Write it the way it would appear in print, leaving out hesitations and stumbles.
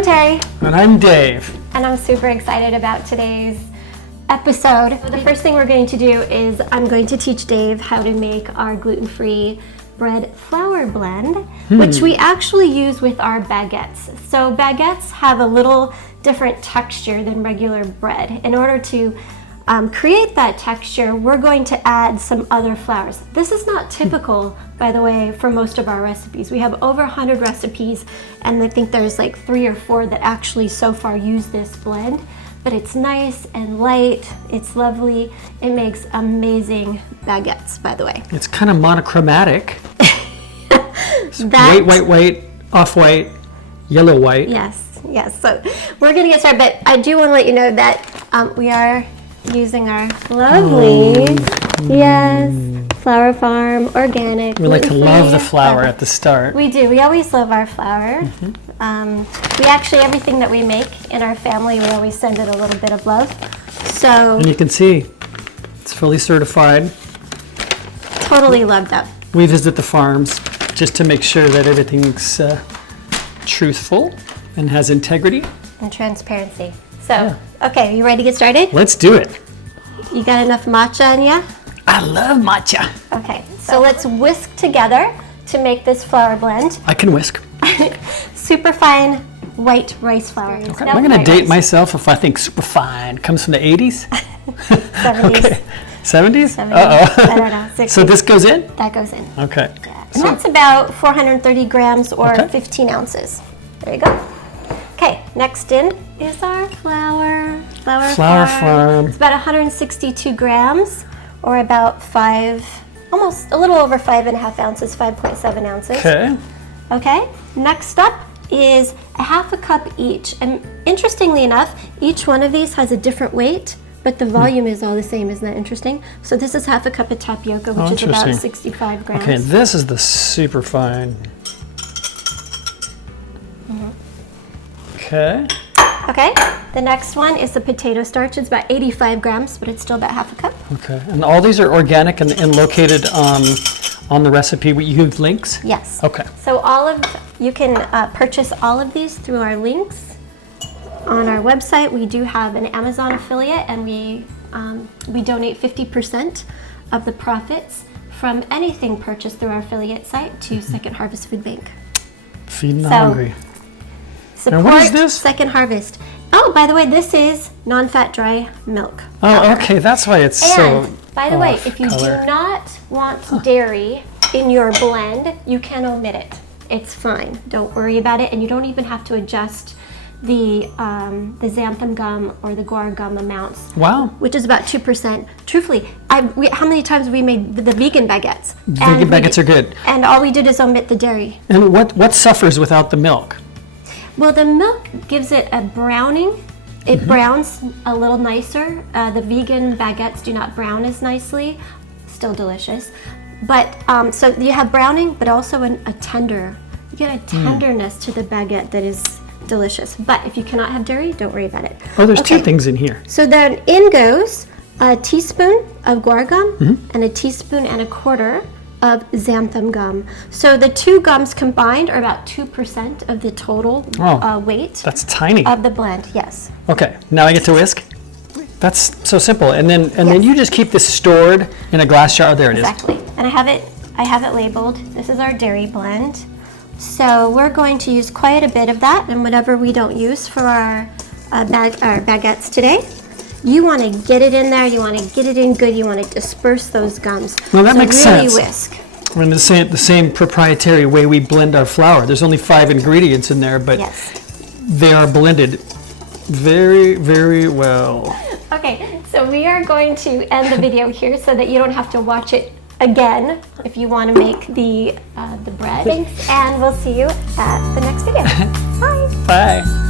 I'm Teri. And I'm Dave. And I'm super excited about today's episode. The first thing we're going to do is I'm going to teach Dave how to make our gluten-free bread flour blend, which we actually use with our baguettes. So baguettes have a little different texture than regular bread. In order to create that texture, we're going to add some other flours. This is not typical, by the way, for most of our recipes. We have over 100 recipes, and I think there's like 3 or 4 that actually so far use this blend. But it's nice and light, it's lovely. It makes amazing baguettes, by the way. It's kind of monochromatic. White, off-white, yellow, white. Yes. So we're gonna get started, but I do want to let you know that we are using our lovely, Flour Farm organic. We like to love the flour at the start. We do. We always love our flour. We actually, everything that we make in our family, we always send it a little bit of love. So. And you can see it's fully certified. Totally loved up. We visit the farms just to make sure that everything's truthful and has integrity. And transparency. So, okay, you ready to get started? Let's do it. You got enough matcha in ya? I love matcha. Okay, so let's whisk together to make this flour blend. I can whisk. Super fine white rice flour. Okay. I'm going to date myself if I think super fine comes from the 80s. 70s. Okay. 70s? 70s. I don't know. 60s. So this goes in? That goes in. Okay. Yeah. And that's about 430 grams or 15 ounces. There you go. Okay, next in is our flour. Flour Farm. It's about 162 grams or about almost a little over 5.5 ounces, 5.7 ounces. Okay, next up is a half a cup each. And interestingly enough, each one of these has a different weight, but the volume is all the same. Isn't that interesting? So this is half a cup of tapioca, which is about 65 grams. Okay, this is the super fine. Okay, the next one is the potato starch. It's about 85 grams, but it's still about half a cup. Okay, and all these are organic and located on the recipe. You have links? Yes. Okay. So you can purchase all of these through our links on our website. We do have an Amazon affiliate, and we donate 50% of the profits from anything purchased through our affiliate site to Second Harvest Food Bank. Feeding the hungry. Support now what is this? Second Harvest. Oh, by the way, this is non-fat dry milk. Oh, okay, that's why it's so. And by the way, if you do not want dairy in your blend, you can omit it. It's fine. Don't worry about it, and you don't even have to adjust the xanthan gum or the guar gum amounts. Wow. Which is about 2%. Truthfully, how many times we made the vegan baguettes? Vegan baguettes are good. And all we did is omit the dairy. And what suffers without the milk? Well, the milk gives it a browning. It browns a little nicer. The vegan baguettes do not brown as nicely. Still delicious. But so you have browning, but also a tender. You get a tenderness to the baguette that is delicious. But if you cannot have dairy, don't worry about it. Oh, there's 2 things in here. So then in goes a teaspoon of guar gum and a teaspoon and a quarter of xanthan gum. So the 2 gums combined are about 2% of the total weight. That's tiny. Of the blend, yes. Okay, now I get to whisk. That's so simple. And then you just keep this stored in a glass jar. There it is. Exactly. And I have it labeled. This is our dairy blend. So we're going to use quite a bit of that, and whatever we don't use for our baguettes today. You want to get it in there, you want to get it in good, you want to disperse those gums. Well, that makes sense. Really whisk. We're in the same proprietary way we blend our flour. There's only 5 ingredients in there, but they are blended very, very well. Okay, so we are going to end the video here so that you don't have to watch it again if you want to make the bread. Thanks, and we'll see you at the next video. Bye. Bye.